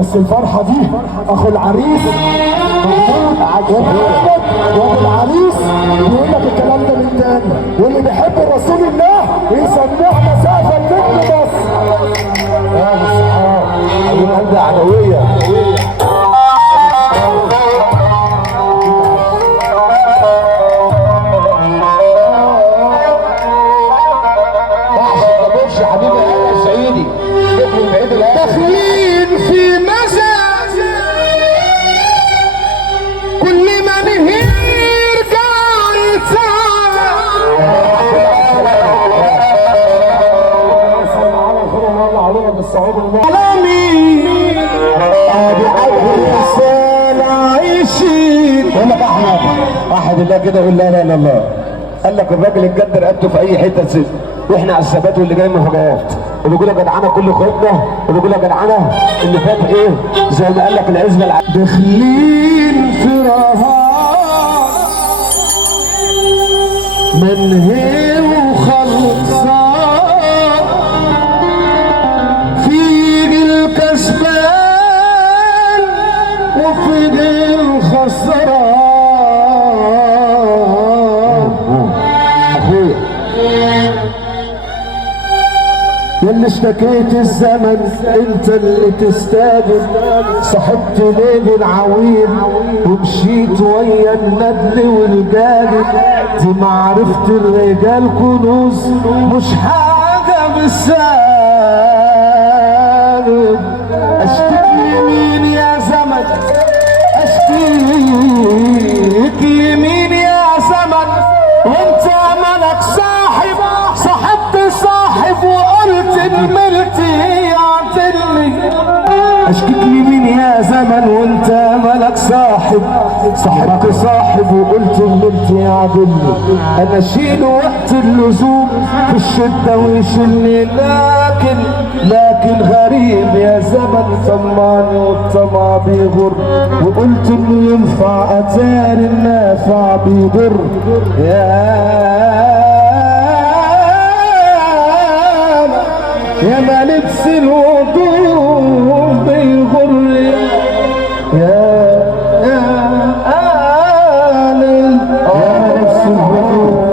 بس الفرحه دي اخو العريس موجود وابو العريس بيقول لك الكلام ده من تاني، واللي بيحب رسول الله يسمعنا مسافه النجم بس. يا الصحاب حبيب قلبي عدويه داخلين في مزاج كل من يرجع عالمي ادي رسالة عايشين. يقول لك احمد واحد الله كده يقول لا لا لا الله، قال لك الراجل اتجد رقبته في اي حته ست، واحنا على الثبات واللي جاي من هجوات، وبيقول لك جدعانه كل خطبه، وبيقول لك جدعانه اللي فات ايه زي ما قال لك العزبه داخلين في رهان من هي وخلصان في الكسبان وفي الخسران. ياللي اشتكيت الزمن انت اللي تستاجر، صاحبت ليل العويل ومشيت ويا الندل والجالي، دي معرفة الرجال كنوز مش حاجة بالسالب. اشتكي مين يا زمن، اشتكي مين يا زمن وانت مالك صاحب، صاحبت صاحب وقلت الملتي يعتلي. اشكيك لمين يا زمن وانت مالك صاحب، صاحبت صاحب وقلت الملتي يعدلني. انا اشيله وقت اللزوم في الشدة ويشيلني، لكن غريب يا زمن طمعني والطمع بيغر، وقلت انه ينفع اتاري النافع بيضر. يا